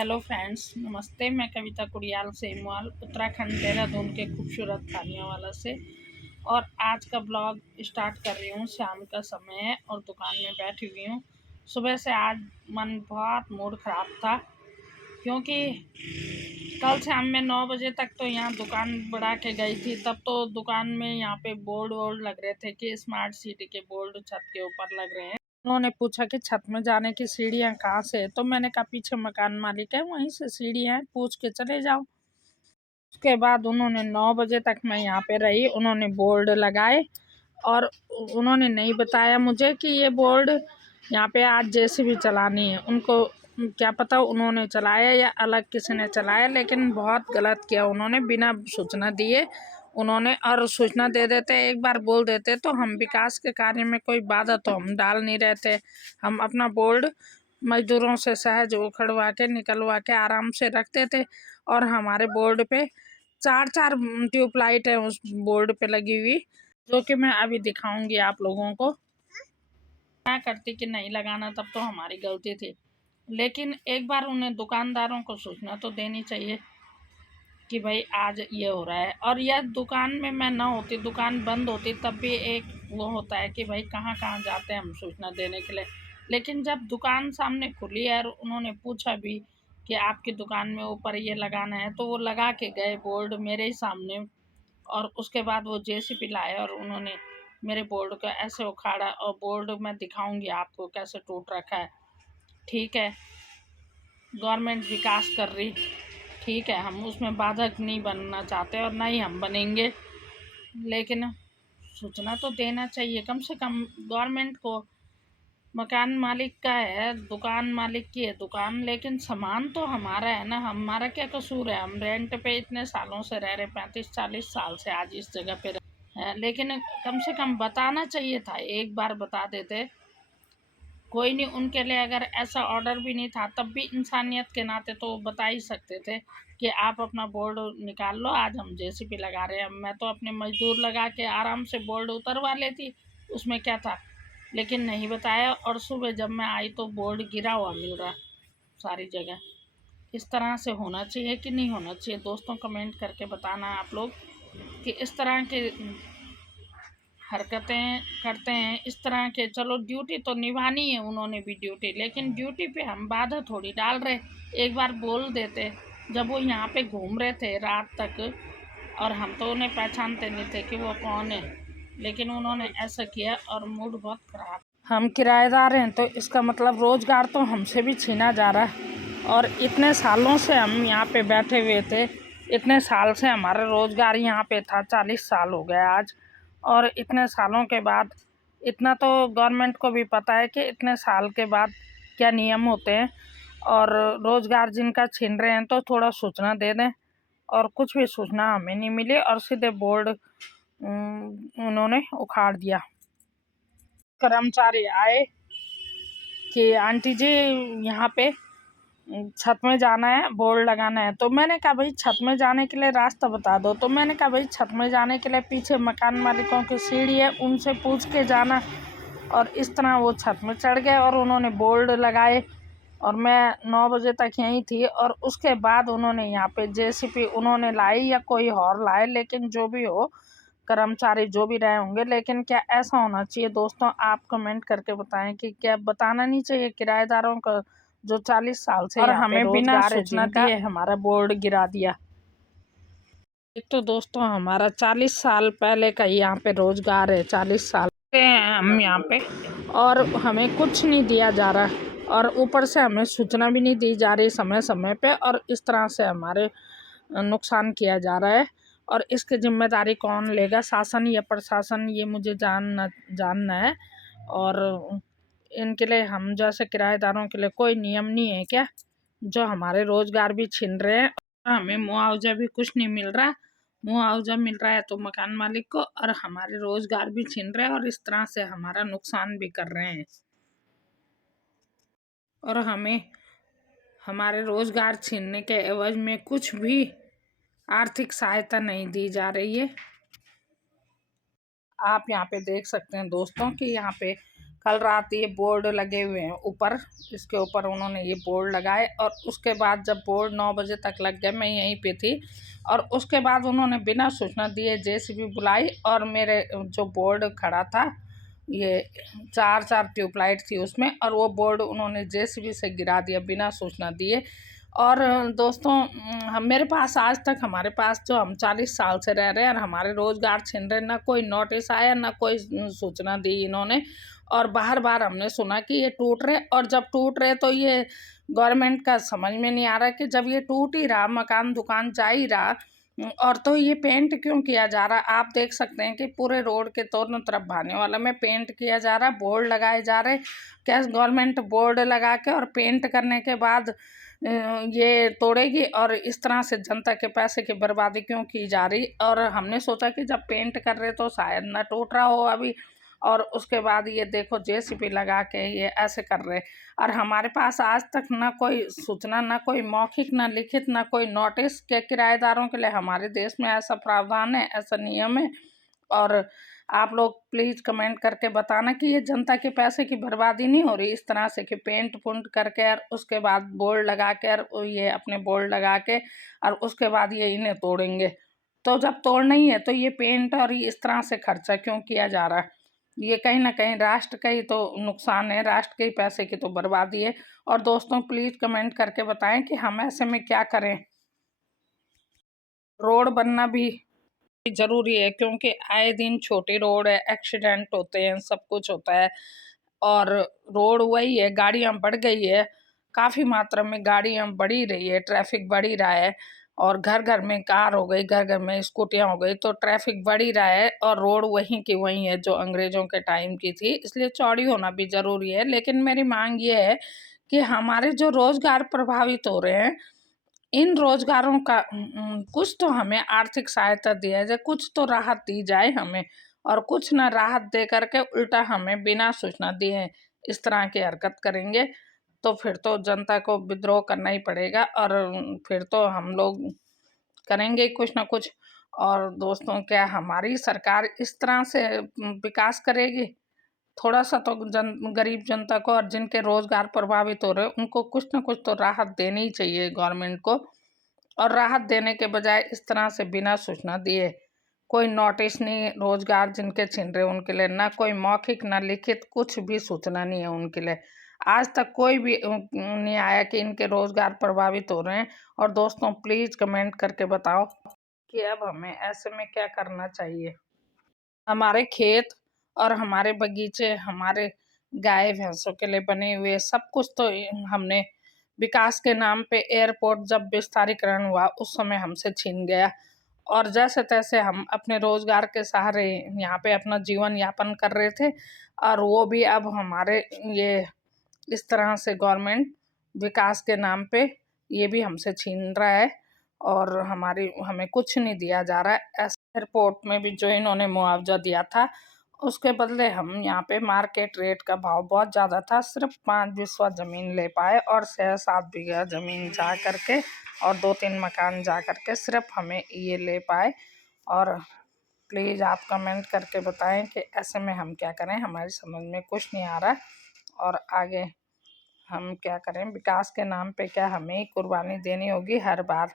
Hello friends, नमस्ते। मैं कविता कुड़ियाल सेमवाल उत्तराखंड देहरादून के खूबसूरत खानियावाला से। और आज का ब्लॉग स्टार्ट कर रही हूँ। शाम का समय है और दुकान में बैठी हुई हूँ। सुबह से आज मन बहुत मूड ख़राब था, क्योंकि कल शाम में 9 बजे तक तो यहाँ दुकान बढ़ा के गई थी। तब तो दुकान में यहाँ पे बोर्ड वोर्ड लग रहे थे कि स्मार्ट सिटी के बोर्ड छत के ऊपर लग रहे हैं। उन्होंने पूछा कि छत में जाने की सीढ़ियाँ कहाँ से है, तो मैंने कहा पीछे मकान मालिक है, वहीं से सीढ़ियाँ हैं, पूछ के चले जाओ। उसके बाद उन्होंने 9 बजे तक मैं यहाँ पे रही। उन्होंने बोर्ड लगाए और उन्होंने नहीं बताया मुझे कि ये बोर्ड यहाँ पे आज जेसीबी चलानी है। उनको क्या पता उन्होंने चलाया या अलग किसी ने चलाया, लेकिन बहुत गलत किया उन्होंने। बिना सूचना दिए उन्होंने, और सूचना दे देते, एक बार बोल देते तो हम विकास के कार्य में कोई बाधा तो हम डाल नहीं रहते। हम अपना बोर्ड मजदूरों से सहज उखड़वा के निकलवा के आराम से रखते थे। और हमारे बोर्ड पे 4-4 ट्यूबलाइट है उस बोर्ड पे लगी हुई, जो कि मैं अभी दिखाऊंगी आप लोगों को। क्या करती कि नहीं लगाना, तब तो हमारी गलती थी। लेकिन एक बार उन्हें दुकानदारों को सूचना तो देनी चाहिए कि भाई आज ये हो रहा है। और यह दुकान में मैं ना होती, दुकान बंद होती, तब भी एक वो होता है कि भाई कहाँ कहाँ जाते हैं हम सूचना देने के लिए। लेकिन जब दुकान सामने खुली है और उन्होंने पूछा भी कि आपकी दुकान में ऊपर ये लगाना है, तो वो लगा के गए बोर्ड मेरे ही सामने। और उसके बाद वो जेसीबी लाए और उन्होंने मेरे बोर्ड को ऐसे उखाड़ा, और बोर्ड मैं दिखाऊंगी आपको कैसे टूट रखा है। ठीक है, गवर्नमेंट विकास कर रही, ठीक है, हम उसमें बाधक नहीं बनना चाहते और ना ही हम बनेंगे। लेकिन सूचना तो देना चाहिए कम से कम गवर्नमेंट को। मकान मालिक का है, दुकान मालिक की है दुकान, लेकिन सामान तो हमारा है ना। हमारा क्या कसूर है? हम रेंट पे इतने सालों से रह रहे, 35-40 साल से आज इस जगह पे है। लेकिन कम से कम बताना चाहिए था, एक बार बता देते। कोई नहीं, उनके लिए अगर ऐसा ऑर्डर भी नहीं था, तब भी इंसानियत के नाते तो बता ही सकते थे कि आप अपना बोर्ड निकाल लो, आज हम जेसीबी लगा रहे हैं। मैं तो अपने मजदूर लगा के आराम से बोर्ड उतरवा लेती, उसमें क्या था। लेकिन नहीं बताया, और सुबह जब मैं आई तो बोर्ड गिरा हुआ मिल रहा सारी जगह। इस तरह से होना चाहिए कि नहीं होना चाहिए? दोस्तों कमेंट करके बताना आप लोग कि इस तरह के हरकतें करते हैं। इस तरह के, चलो ड्यूटी तो निभानी है उन्होंने भी ड्यूटी, लेकिन ड्यूटी पे हम बाधा थोड़ी डाल रहे। एक बार बोल देते, जब वो यहाँ पे घूम रहे थे रात तक, और हम तो उन्हें पहचानते नहीं थे कि वो कौन है, लेकिन उन्होंने ऐसा किया और मूड बहुत ख़राब। हम किराएदार हैं तो इसका मतलब रोज़गार तो हमसे भी छीना जा रहा है। और इतने सालों से हम यहाँ पे बैठे हुए थे, इतने साल से हमारा रोज़गार यहाँ पे था, 40 साल हो गए आज। और इतने सालों के बाद, इतना तो गवर्नमेंट को भी पता है कि इतने साल के बाद क्या नियम होते हैं। और रोज़गार जिनका छीन रहे हैं तो थोड़ा सूचना दे दें। और कुछ भी सूचना हमें नहीं मिली और सीधे बोर्ड उन्होंने उखाड़ दिया। कर्मचारी आए कि आंटी जी यहाँ पे छत में जाना है, बोर्ड लगाना है। तो मैंने कहा भाई छत में जाने के लिए रास्ता बता दो। तो मैंने कहा भाई छत में जाने के लिए पीछे मकान मालिकों की सीढ़ी है, उनसे पूछ के जाना। और इस तरह वो छत में चढ़ गए और उन्होंने बोर्ड लगाए। और मैं 9 बजे तक यहीं थी। और उसके बाद उन्होंने यहाँ पे जेसीबी उन्होंने लाई या कोई और लाए, लेकिन जो भी हो, कर्मचारी जो भी रहे होंगे। लेकिन क्या ऐसा होना चाहिए? दोस्तों आप कमेंट करके बताएं कि क्या बताना नहीं चाहिए किराएदारों का, जो 40 साल से और हमें बिना सूचना दिए हमारा बोर्ड गिरा दिया। एक तो दोस्तों हमारा 40 साल पहले का यहाँ पे रोजगार है, 40 साल से हैं हम यहाँ पे, और हमें कुछ नहीं दिया जा रहा। और ऊपर से हमें सूचना भी नहीं दी जा रही समय समय पे, और इस तरह से हमारे नुकसान किया जा रहा है। और इसकी जिम्मेदारी कौन लेगा, शासन या प्रशासन? ये मुझे जानना है। और इनके लिए, हम जैसे किराएदारों के लिए कोई नियम नहीं है क्या, जो हमारे रोजगार भी छीन रहे हैं? हमें मुआवजा भी कुछ नहीं मिल रहा। मुआवजा मिल रहा है तो मकान मालिक को, और हमारे रोजगार भी छीन रहे हैं और इस तरह से हमारा नुकसान भी कर रहे हैं। और हमें हमारे रोजगार छीनने के एवज में कुछ भी आर्थिक सहायता नहीं दी जा रही है। आप यहाँ पे देख सकते हैं दोस्तों कि यहाँ पे कल रात ये बोर्ड लगे हुए हैं ऊपर, इसके ऊपर उन्होंने ये बोर्ड लगाए और उसके बाद जब बोर्ड 9 बजे तक लग गए, मैं यहीं पे थी, और उसके बाद उन्होंने बिना सूचना दिए जेसीबी बुलाई और मेरे जो बोर्ड खड़ा था, ये 4 ट्यूबलाइट थी उसमें, और वो बोर्ड उन्होंने जेसीबी से गिरा दिया बिना सूचना दिए। और दोस्तों, हम मेरे पास आज तक, हमारे पास जो हम 40 साल से रह रहे हैं और हमारे रोज़गार छिन रहे, ना कोई नोटिस आया ना कोई सूचना दी इन्होंने। और बार बार हमने सुना कि ये टूट रहे, और जब टूट रहे तो ये गवर्नमेंट का समझ में नहीं आ रहा कि जब ये टूट ही रहा, मकान दुकान जा ही रहा, और तो ये पेंट क्यों किया जा रहा। आप देख सकते हैं कि पूरे रोड के दोनों तरफ भाने वाला में पेंट किया जा रहा, बोर्ड लगाए जा रहे। क्या गवर्नमेंट बोर्ड लगा के और पेंट करने के बाद ये तोड़ेगी, और इस तरह से जनता के पैसे की बर्बादी क्यों की जा रही। और हमने सोचा कि जब पेंट कर रहे तो शायद ना टूट रहा हो अभी, और उसके बाद ये देखो जेसीबी लगा के ये ऐसे कर रहे। और हमारे पास आज तक ना कोई सूचना, ना कोई मौखिक, ना लिखित, ना कोई नोटिस के किराएदारों के लिए। हमारे देश में ऐसा प्रावधान है, ऐसा नियम है। और आप लोग प्लीज़ कमेंट करके बताना कि ये जनता के पैसे की बर्बादी नहीं हो रही इस तरह से कि पेंट पुंट करके और उसके बाद बोर्ड लगा के, और ये अपने बोर्ड लगा के और उसके बाद ये इन्हें तोड़ेंगे। तो जब तोड़ना ही है तो ये पेंट और ये इस तरह से खर्चा क्यों किया जा रहा है। ये कहीं ना कहीं राष्ट्र का ही तो नुकसान है, राष्ट्र के ही पैसे की तो बर्बादी है। और दोस्तों प्लीज़ कमेंट करके बताएं कि हम ऐसे में क्या करें। रोड बनना भी ज़रूरी है क्योंकि आए दिन छोटी रोड है, एक्सीडेंट होते हैं, सब कुछ होता है। और रोड वही है, गाड़ियाँ बढ़ गई है, काफ़ी मात्रा में गाड़ियाँ बढ़ ही रही है, ट्रैफिक बढ़ ही रहा है। और घर घर में कार हो गई, घर घर में स्कूटियाँ हो गई, तो ट्रैफिक बढ़ ही रहा है। और रोड वहीं की वहीं है जो अंग्रेज़ों के टाइम की थी, इसलिए चौड़ी होना भी ज़रूरी है। लेकिन मेरी मांग ये है कि हमारे जो रोज़गार प्रभावित हो रहे हैं, इन रोज़गारों का कुछ तो हमें आर्थिक सहायता दिया जाए, कुछ तो राहत दी जाए हमें। और कुछ ना राहत दे करके उल्टा हमें बिना सूचना दिए इस तरह की हरकत करेंगे तो फिर तो जनता को विद्रोह करना ही पड़ेगा, और फिर तो हम लोग करेंगे कुछ ना कुछ। और दोस्तों, क्या हमारी सरकार इस तरह से विकास करेगी? थोड़ा सा तो गरीब जनता को और जिनके रोज़गार प्रभावित हो रहे हैं उनको कुछ ना कुछ तो राहत देनी ही चाहिए गवर्नमेंट को। और राहत देने के बजाय इस तरह से बिना सूचना दिए, कोई नोटिस नहीं, रोज़गार जिनके छिन रहे उनके लिए ना कोई मौखिक ना लिखित कुछ भी सूचना नहीं है उनके लिए। आज तक कोई भी नहीं आया कि इनके रोज़गार प्रभावित हो रहे हैं। और दोस्तों प्लीज़ कमेंट करके बताओ कि अब हमें ऐसे में क्या करना चाहिए। हमारे खेत और हमारे बगीचे, हमारे गाय भैंसों के लिए बने हुए सब कुछ तो हमने विकास के नाम पे, एयरपोर्ट जब विस्तारीकरण हुआ उस समय हमसे छीन गया। और जैसे तैसे हम अपने रोज़गार के सहारे यहाँ पे अपना जीवन यापन कर रहे थे, और वो भी अब हमारे ये इस तरह से गवर्नमेंट विकास के नाम पे ये भी हमसे छीन रहा है, और हमें कुछ नहीं दिया जा रहा है। एयरपोर्ट में भी जो इन्होंने मुआवजा दिया था उसके बदले हम यहाँ पे मार्केट रेट का भाव बहुत ज़्यादा था, सिर्फ 5 बिस्वा ज़मीन ले पाए, और 6-7 बीघा ज़मीन जा करके और 2-3 मकान जा करके सिर्फ हमें ये ले पाए। और प्लीज़ आप कमेंट करके बताएं कि ऐसे में हम क्या करें, हमारी समझ में कुछ नहीं आ रहा। और आगे हम क्या करें, विकास के नाम पे क्या हमें ही कुर्बानी देनी होगी हर बार।